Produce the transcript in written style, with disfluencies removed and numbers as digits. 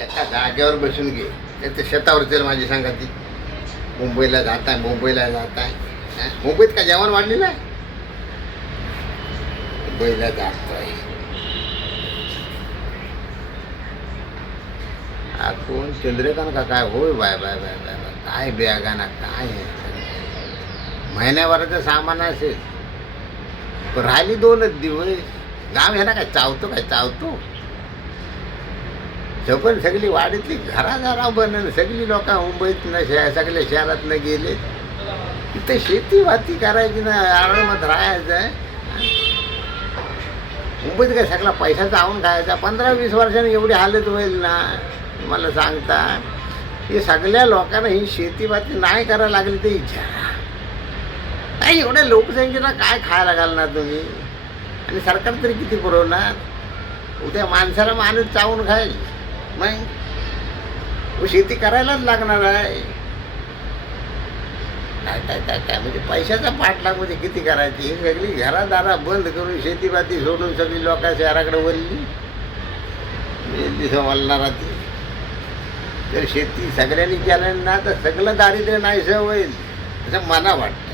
एका जागेवर बसून घे. ते शेतावर चल माझी सांगा ती. मुंबईला जात आहे, मुंबईला जात आहे. मुंबईत का जेवण वाढलेलं आहे? मुंबईला जातोय. हा कोण चंद्रकांत का काय? होय bye bye bye bye bye. काय बेगाना काय आहे? महिन्याभराचं सामान असेल. पण राहिली 2च दिवस. गाव हे ना काय चावतो, काय चावतो. पण सगळी वाडीतली घरादारा बनल. सगळी लोक मुंबईत सगळ्या शहरात न गेले. तिथे शेती भाती करायची ना, आरामात राहायचं. मुंबईत काय सगळा पैसा चावून खायचा. 15-20 वर्षांनी एवढी हालत होईल ना, मला सांगता. हे सगळ्या लोकांना ही शेती भाती नाही करायला लागली ते इच्छा नाही. एवढ्या लोकसंख्येला काय खायला घालणार तुम्ही? आणि सरकार तरी किती पुरवणार? उद्या माणसाला माणूस चावून खाईल. मग शेती करायलाच लागणार आहे. काय काय काय काय म्हणजे पैशाचा पाठलाग म्हणजे किती करायची? ही सगळी घरादारा बंद करून शेतीबाती सोडून सगळी लोक शहराकडे वळली. वळणार ती तर शेती सगळ्यांनी केलं ना तर सगळं दारिद्र्य नाहीसं होईल असं मला वाटतं.